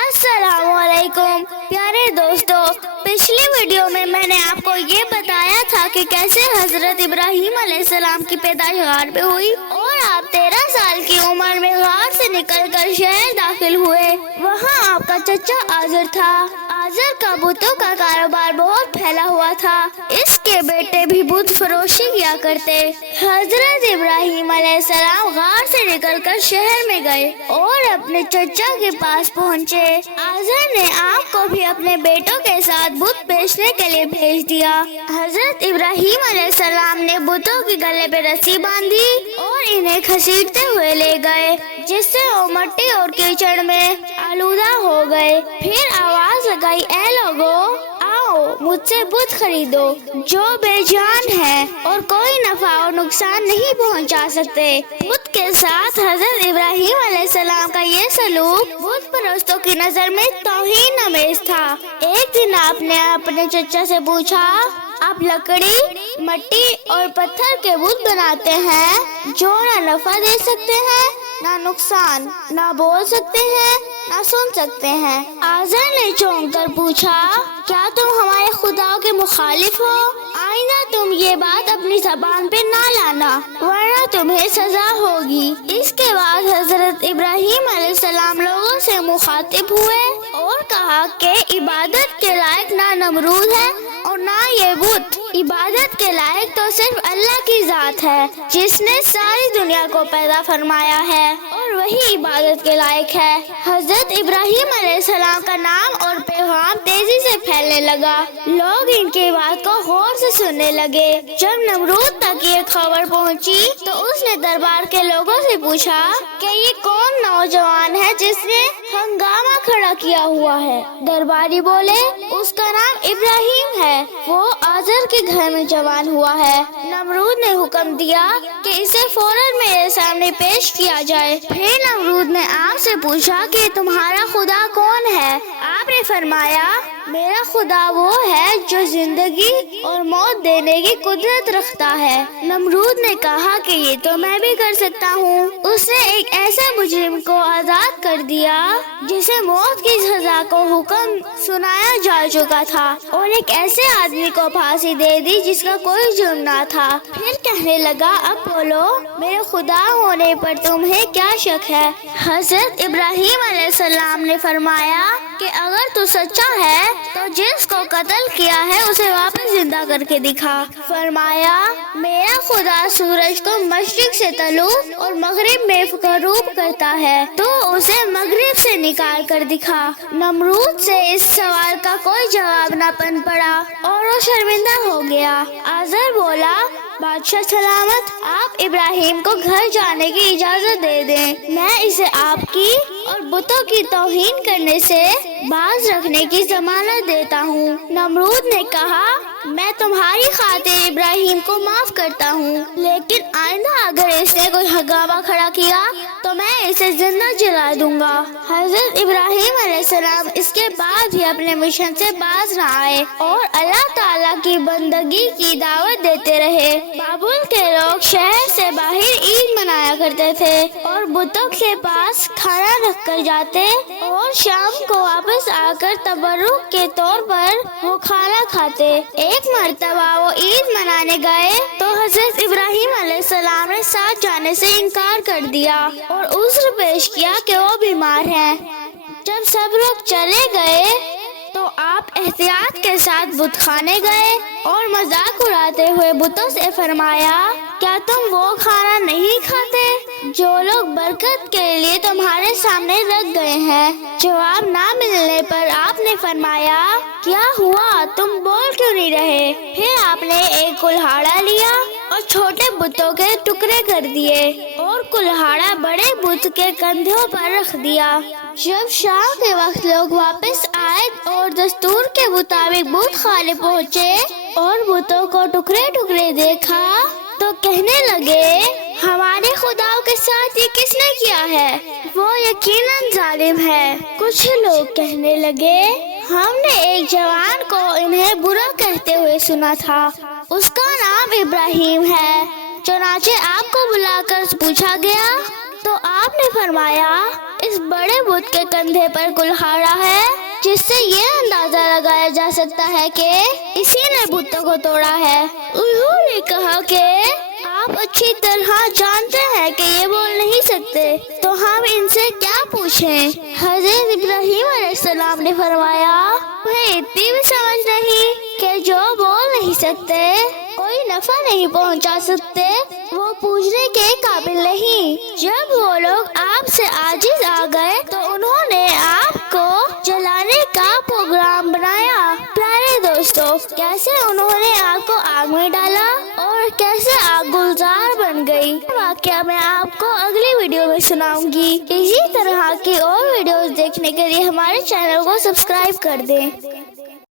अस्सलाम वालेकुम प्यारे दोस्तों, पिछली वीडियो में मैंने आपको ये बताया था कि कैसे हजरत इब्राहीम अलैहिस्सलाम की पैदाइश गार पे हुई और आप 13 साल की उम्र में गार से निकलकर शहर दाखिल हुए। वहाँ आपका चचा आजर था। आजर का बुतों का कारोबार बहुत फैला हुआ था। इसके बेटे भी बुत फरोशी किया करते। हजरत इब्राहीम अलैहिस्सलाम गार से निकलकर शहर में गए और अपने चचा के पास पहुँचे। आजर ने आपको भी अपने बेटों के साथ बुत बेचने के लिए भेज दिया। हजरत इब्राहीम अलैहिस्सलाम ने बुतों के गले पे रस्सी बांधी और इन्हें घसीटते हुए ले गए, जिससे वो मिट्टी और कीचड़ में आलूदा हो गए। फिर आवाज लगाई, ऐ लोगो, आओ मुझसे बुत खरीदो जो बेजान है और कोई नफा और नुकसान नहीं पहुंचा सकते। बुत के साथ हजरत इब्राहीम अलैहिस्सलाम का ये सलूक बुत परस्तों की नजर में तौहीन आमेज था। एक दिन आपने अपने चचा से पूछा, आप लकड़ी, मिट्टी और पत्थर के बुत बनाते हैं जो न नफा दे सकते हैं, ना नुकसान, ना बोल सकते हैं, ना सुन सकते हैं। आजर ने चौंक कर पूछा, क्या तुम हमारे खुदाओं के मुखालिफ हो? आइंदा तुम ये बात अपनी जबान पे ना लाना, वरना तुम्हें सजा होगी। इसके बाद हजरत इब्राहीम अलैहिस्सलाम लोगों से मुखातिब हुए और कहा कि इबादत के लायक ना नमरूद है और ना ये बुत। इबादत के लायक तो सिर्फ अल्लाह की जात है, जिसने सारी दुनिया को पैदा फरमाया है और वही इबादत के लायक है। हजरत इब्राहीम अलैहिस्सलाम का नाम और पैगाम तेजी से फैलने लगा। लोग इनकी बात को गौर से सुनने लगे। जब नमरूद तक ये खबर पहुंची तो उसने दरबार के लोगों से पूछा कि ये कौन नौजवान है जिसने हंगामा खड़ा किया हुआ है। दरबारी बोले, उसका नाम इब्राहीम है, वो आजर के घर में जवान हुआ है। नमरूद ने हुक्म दिया कि इसे फौरन मेरे सामने पेश किया जाए। फिर नमरूद ने आपसे पूछा कि तुम्हारा खुदा कौन है? आपने फरमाया, मेरा खुदा वो है जो जिंदगी और मौत देने की कुदरत रखता है। नमरूद ने कहा कि ये तो मैं भी कर सकता हूँ। उसने एक ऐसे मुजरिम को आजाद कर दिया जिसे मौत की सजा को हुक्म सुनाया जा चुका था और एक ऐसे आदमी को फांसी दे दी जिसका कोई जुर्म ना था। फिर कहने लगा, अब बोलो, मेरे खुदा होने पर तुम्हें क्या शक है? हजरत इब्राहीम अलैहिस्सलाम ने फरमाया कि अगर तू सच्चा है तो जिसको कत्ल किया है उसे वापस जिंदा करके दिखा। फरमाया, मेरा खुदा सूरज को मशरिक से तलू और मगरिब में गरूब करता है, तो उसे मगरिब से निकाल कर दिखा। नमरूद से इस सवाल का कोई जवाब न बन पड़ा और वो शर्मिंदा हो गया। आजर बोला, बादशाह सलामत, आप इब्राहीम को घर जाने की इजाजत दे दें। मैं इसे आपकी और बुतों की तौहीन करने से बाज रखने की जमानत देता हूँ। नमरूद ने कहा, मैं तुम्हारी खातिर इब्राहीम को माफ करता हूँ, लेकिन आइंदा अगर इसने कोई हंगामा खड़ा किया तो मैं इसे जिंदा जला दूंगा। हजरत इब्राहीम अलैहिस्सलाम इसके बाद भी अपने मिशन से बाज न आए और अल्लाह ताला की बंदगी की दावत देते रहे। बाबुल के लोग शहर से बाहर ईद मनाया करते थे और बुतों के पास खाना रख कर जाते और शाम को वापस आकर तबर्रुक के तौर पर वो खाना खाते। एक मर्तबा वो ईद मनाने गए तो हजरत इब्राहीम अलैहिस्सलाम ने साथ जाने से इनकार कर दिया और उज़्र पेश किया कि वो बीमार हैं। जब सब लोग चले गए तो आप एहतियात के साथ बुत खाने गए और मजाक उड़ाते हुए बुतों से फरमाया, क्या तुम वो खाना नहीं खाते जो लोग बरकत के लिए तुम्हारे सामने रख गए हैं? जवाब ना मिलने पर आपने फरमाया, क्या हुआ, तुम बोल क्यों नहीं रहे? फिर आपने एक कुल्हाड़ा लिया और छोटे बुतों के टुकड़े कर दिए और कुल्हाड़ा बड़े बुत के कंधों पर रख दिया। जब शाम के वक्त लोग वापस आए और दस्तूर के मुताबिक बुत खाने पहुँचे और बुतों को टुकड़े टुकड़े देखा तो कहने लगे, हमारे खुदाओं के साथ ये किसने किया है? वो यकीनन जालिम है। कुछ लोग कहने लगे, हमने एक जवान को इन्हें बुरा कहते हुए सुना था, उसका नाम इब्राहीम है। चुनाचे आपको बुलाकर पूछा गया तो आपने फरमाया इस बड़े बुत के कंधे पर कुल्हाड़ा है, जिससे ये अंदाजा लगाया जा सकता है कि इसी ने बुतों को तोड़ा है। उन्होंने कहा कि आप अच्छी तरह जानते हैं कि ये बोल नहीं सकते, तो हम इनसे क्या पूछें? हज़रत इब्राहीम अलैहिस्सलाम ने फरमाया, उन्हें इतनी भी समझ नहीं कि जो बोल नहीं सकते, कोई नफा नहीं पहुंचा सकते, वो पूछने के काबिल नहीं। जब वो लोग आपसे आजिज आ गए तो उन्होंने आपको जलाने का प्रोग्राम बनाया। प्यारे दोस्तों, कैसे उन्होंने आपको आग में डाला और कैसे आग गुलजार बन गई, वाकया मैं आपको अगली वीडियो में सुनाऊंगी। इसी तरह की और वीडियोस देखने के लिए हमारे चैनल को सब्सक्राइब कर दें।